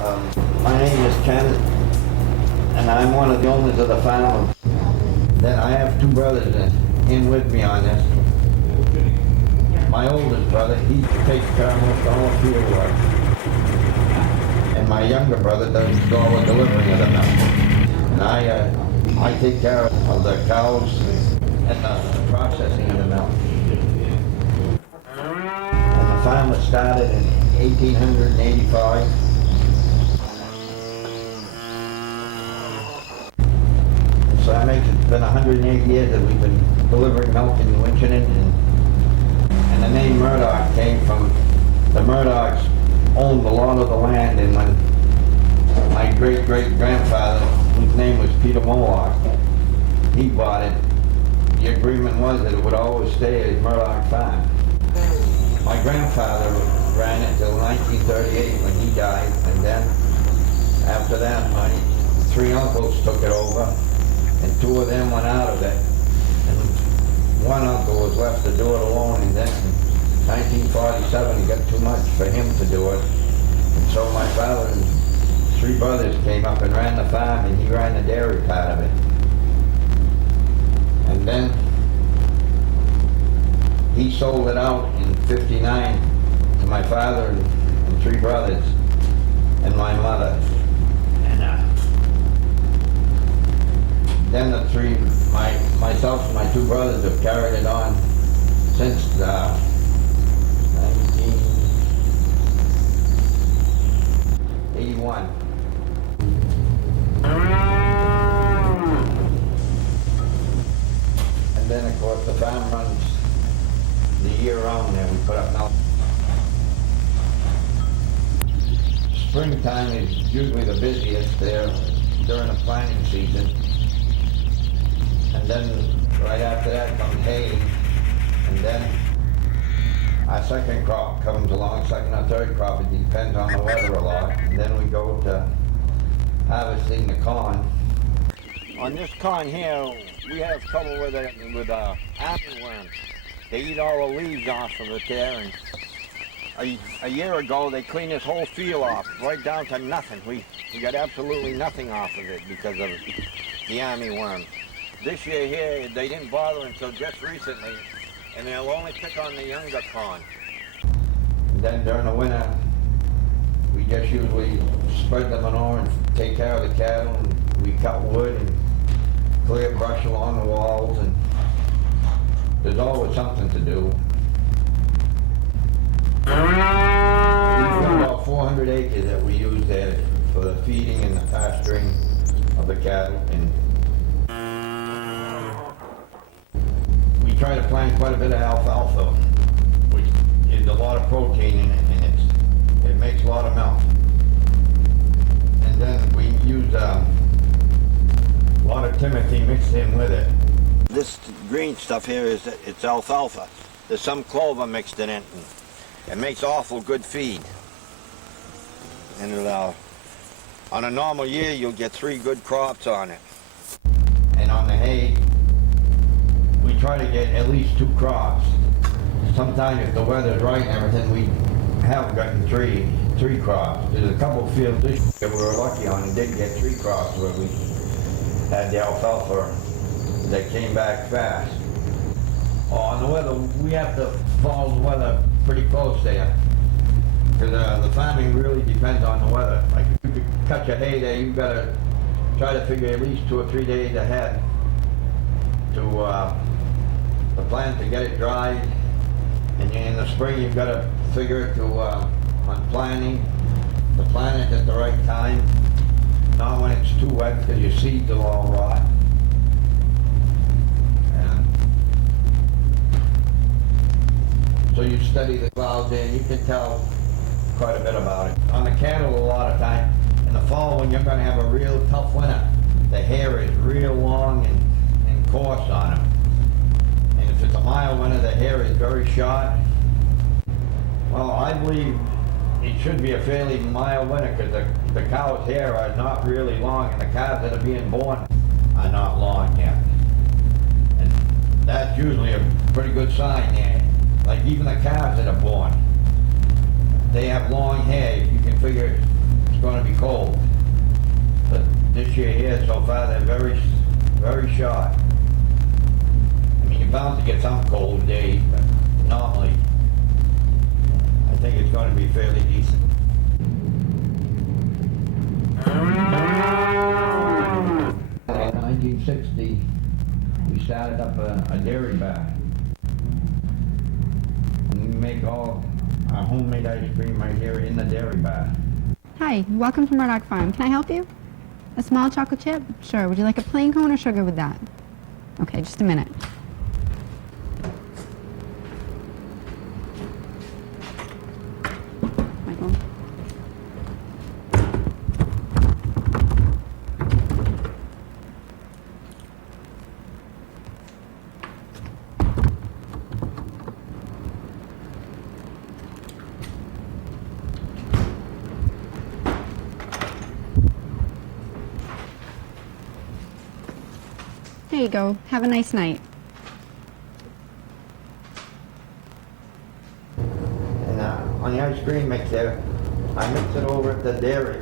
My name is Ken, and I'm one of the owners of the farm. Then I have two brothers in with me on this. My oldest brother, he takes care of most of all field work. And my younger brother does all the delivering of the milk. And I take care of the cows and the processing of the milk. And the farm was started in 1885. So that makes it been 108 years that we've been delivering milk in Winchendon, and the name Murdock came from the Murdocks owned a lot of the land, and when my great-great-grandfather, whose name was Peter Murdock, he bought it, the agreement was that it would always stay as Murdock Farm. My grandfather ran it till 1938 when he died, and then after that my three uncles took it over, and two of them went out of it, and one uncle was left to do it alone, and then in 1947 it got too much for him to do it, and so my father and three brothers came up and ran the farm, and he ran the dairy part of it. And then he sold it out in '59 to my father and three brothers and my mother. And then the three, myself and my two brothers have carried it on since 1981. And then of course the farm runs the year round there. We put up milk. Springtime is usually the busiest there during the planting season. And then right after that comes hay, and then our second crop comes along, second or third crop, it depends on the weather a lot, and then we go to harvesting the corn. On this corn here, we have trouble with armyworms. They eat all the leaves off of it there, and a year ago they cleaned this whole field off, right down to nothing. We got absolutely nothing off of it because of the armyworm. This year here, they didn't bother until just recently, and they'll only pick on the younger corn. And then during the winter, we just usually spread the manure and take care of the cattle, and we cut wood and clear brush along the walls, and there's always something to do. We've got about 400 acres that we use there for the feeding and the pasturing of the cattle, and we try to plant quite a bit of alfalfa, which is a lot of protein in it, and it makes a lot of milk. And then we use a lot of timothy mixed in with it. This green stuff here it's alfalfa. There's some clover mixed in it, and it makes awful good feed. And on a normal year, you'll get 3 good crops on it. And on the hay, we try to get at least 2 crops. Sometimes if the weather's right and everything, we have gotten three crops. There's a couple of fields this year we were lucky on and did get 3 crops where we had the alfalfa that came back fast. On the weather, we have to follow the weather pretty close there, because the farming really depends on the weather. Like if you cut your hay there, you've got to try to figure at least 2 or 3 days ahead to the plant to get it dried, and in the spring you've got to figure it to on planting, to plant it at the right time, not when it's too wet because your seeds will all rot. And so you study the clouds there, and you can tell quite a bit about it. On the cattle, a lot of time in the fall when you're going to have a real tough winter, the hair is real long and coarse on them. And if it's a mild winter, the hair is very short. Well, I believe it should be a fairly mild winter because the cow's hair are not really long, and the calves that are being born are not long yet. And that's usually a pretty good sign there. Like even the calves that are born, they have long hair. You can figure gonna be cold. But this year here, so far, they're very, very short. I mean, you're bound to get some cold days, but normally, I think it's gonna be fairly decent. In 1960, we started up a dairy bar. And we make all our homemade ice cream right here in the dairy bar. Hi, welcome to Murdock Farm. Can I help you? A small chocolate chip? Sure. Would you like a plain cone or sugar with that? Okay, just a minute. Michael. There you go. Have a nice night. And on the ice cream mixer, I mix it over at the dairy.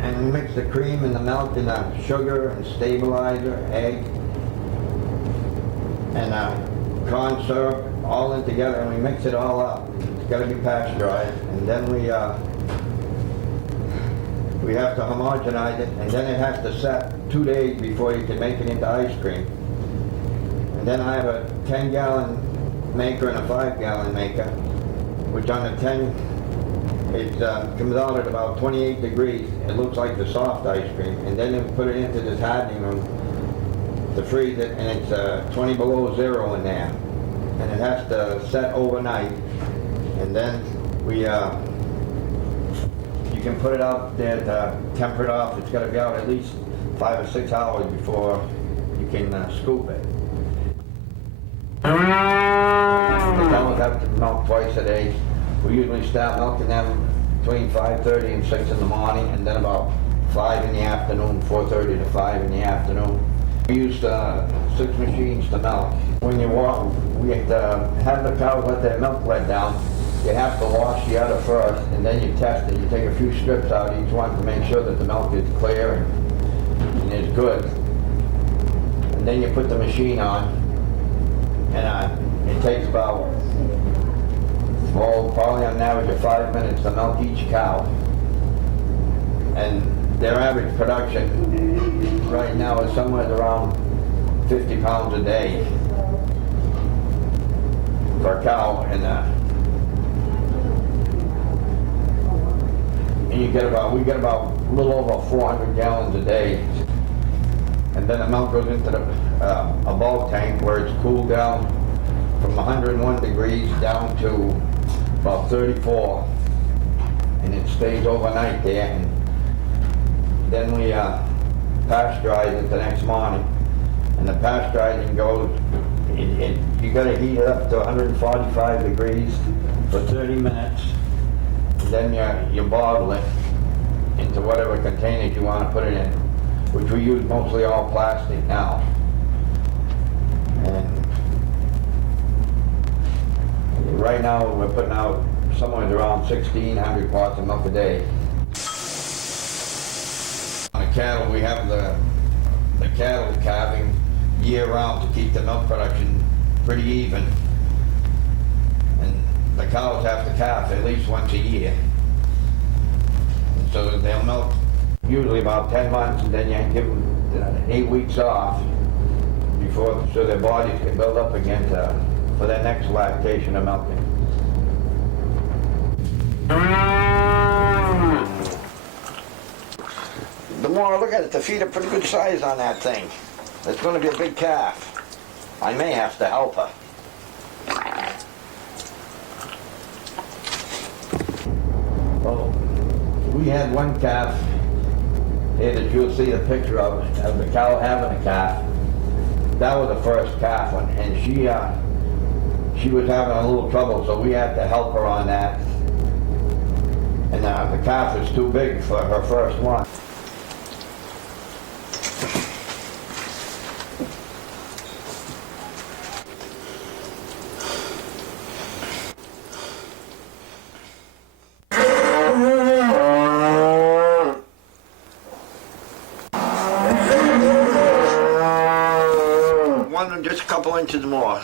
And we mix the cream and the milk and the sugar and stabilizer, egg, and corn syrup all in together, and we mix it all up. It's got to be pasteurized, and then we have to homogenize it, and then it has to set 2 days before you can make it into ice cream. And then I have a 10-gallon maker and a 5-gallon maker, which on the 10, it comes out at about 28 degrees. It looks like the soft ice cream. And then we put it into this hardening room to freeze it, and it's 20 below zero in there. And it has to set overnight. And then we you can put it out there to temper it off. It's got to be out at least 5 or 6 hours before you can scoop it. The cows have to milk twice a day. We usually start milking them between 5:30 and 6 in the morning, and then about 5 in the afternoon, 4:30 to 5 in the afternoon. We use 6 machines to milk. When you walk, we have to have the cows let their milk let down. You have to wash the udder first, and then you test it. You take a few strips out each one to make sure that the milk is clear and is good. And then you put the machine on, and it takes about, probably on average of 5 minutes to milk each cow. And their average production right now is somewhere around 50 pounds a day per cow, and we get about a little over 400 gallons a day. And then the milk goes into a bulk tank where it's cooled down from 101 degrees down to about 34, and it stays overnight there. And then we pasteurize it the next morning. And the pasteurizing goes, you got to heat it up to 145 degrees for 30 minutes. And then you bottle it into whatever containers you want to put it in, which we use mostly all plastic now. And right now we're putting out somewhere around 1,600 parts of milk a day. On the cattle, we have the cattle calving year round to keep the milk production pretty even. And the cows have to calf at least once a year. And so they'll milk usually about 10 months, and then you give them 8 weeks off so their bodies can build up again for their next lactation of milking. The more I look at it, the feet are pretty good size on that thing. It's going to be a big calf. I may have to help her. Oh, we had one calf here that you'll see the picture of the cow having a calf. That was the first calf one, and she was having a little trouble, so we had to help her on that. And the calf was too big for her first one. 2 inches more.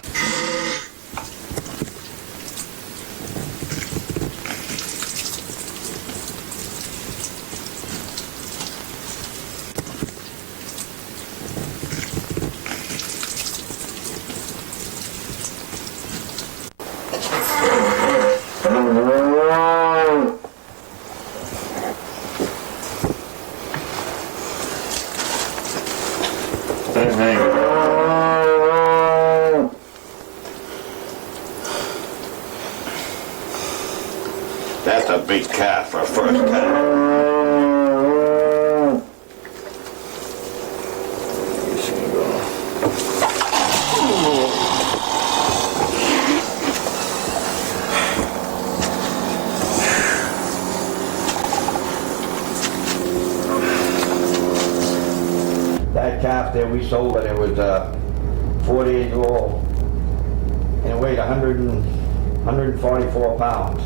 That's a big calf for a first calf. That calf there, we sold it, it was 48-year-old, and it weighed 144 pounds.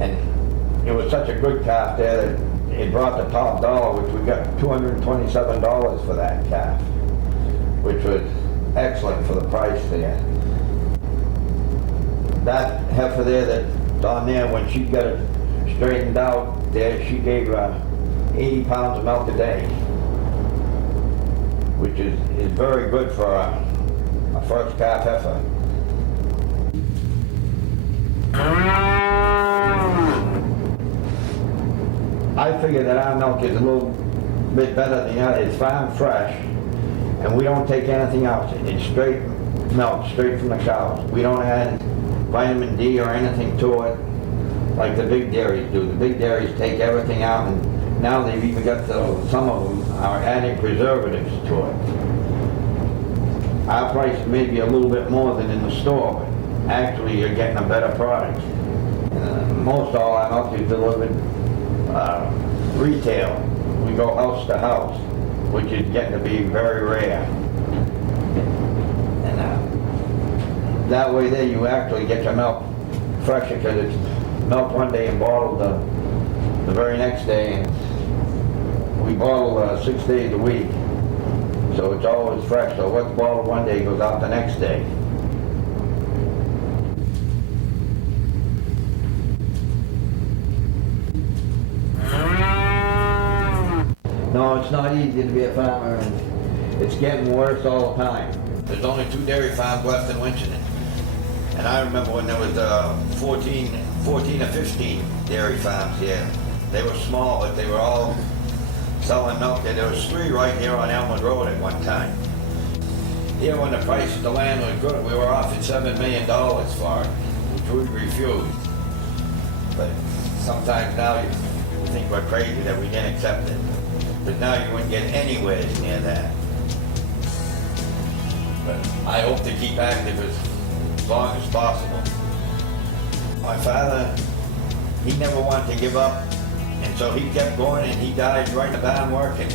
And it was such a good calf there that it brought the top dollar, which we got $227 for that calf, which was excellent for the price there. That heifer there that's on there, when she got it straightened out there, she gave 80 pounds of milk a day, which is very good for a first calf heifer. I figure that our milk is a little bit better than the other. It's farm fresh, and we don't take anything else. It's straight milk, straight from the cows. We don't add vitamin D or anything to it like the big dairies do. The big dairies take everything out, and now they've even got some of them are adding preservatives to it. Our price may be a little bit more than in the store, but actually you're getting a better product. Most all our milk is delivered retail. We go house to house, which is getting to be very rare. And that way there you actually get your milk fresher, because it's milk one day and bottled the very next day, and we bottle 6 days a week, so it's always fresh. So what's bottled one day goes out the next day. No, it's not easy to be a farmer, and it's getting worse all the time. There's only 2 dairy farms left in Winchendon. And I remember when there was 14 or 15 dairy farms here. They were small, but they were all selling milk. There was 3 right here on Elmwood Road at one time. Here, when the price of the land was good, we were offered $7 million for it, which we refused. But sometimes now you think we're crazy that we didn't accept it. But now you wouldn't get anywhere near that. But I hope to keep active as long as possible. My father, he never wanted to give up, and so he kept going, and he died right in the barn working.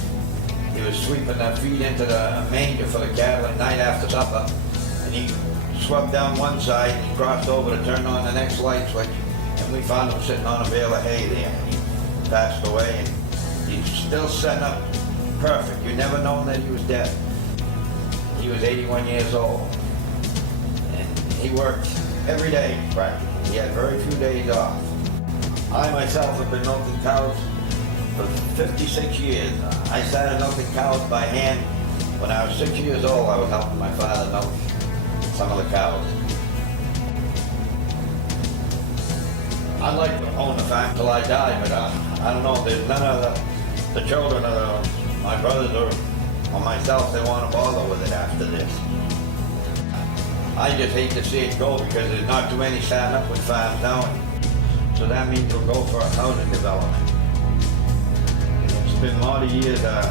He was sweeping the feed into the manger for the cattle at night after supper, and he swept down one side, and he crossed over to turn on the next light switch, and we found him sitting on a bale of hay there. He passed away, and he's still setting up perfect. You never known that he was dead. He was 81 years old, and he worked every day practically. He had very few days off. I myself have been milking cows for 56 years. I started milking cows by hand. When I was 6 years old, I was helping my father milk some of the cows. I'd like to own the farm till I die, but I don't know. There's none of the children or my brothers or myself, they want to bother with it after this. I just hate to see it go, because there's not too many starting up with farms now. So that means we'll go for a housing development. It's been a lot of years of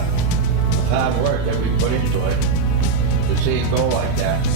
hard work that we put into it to see it go like that.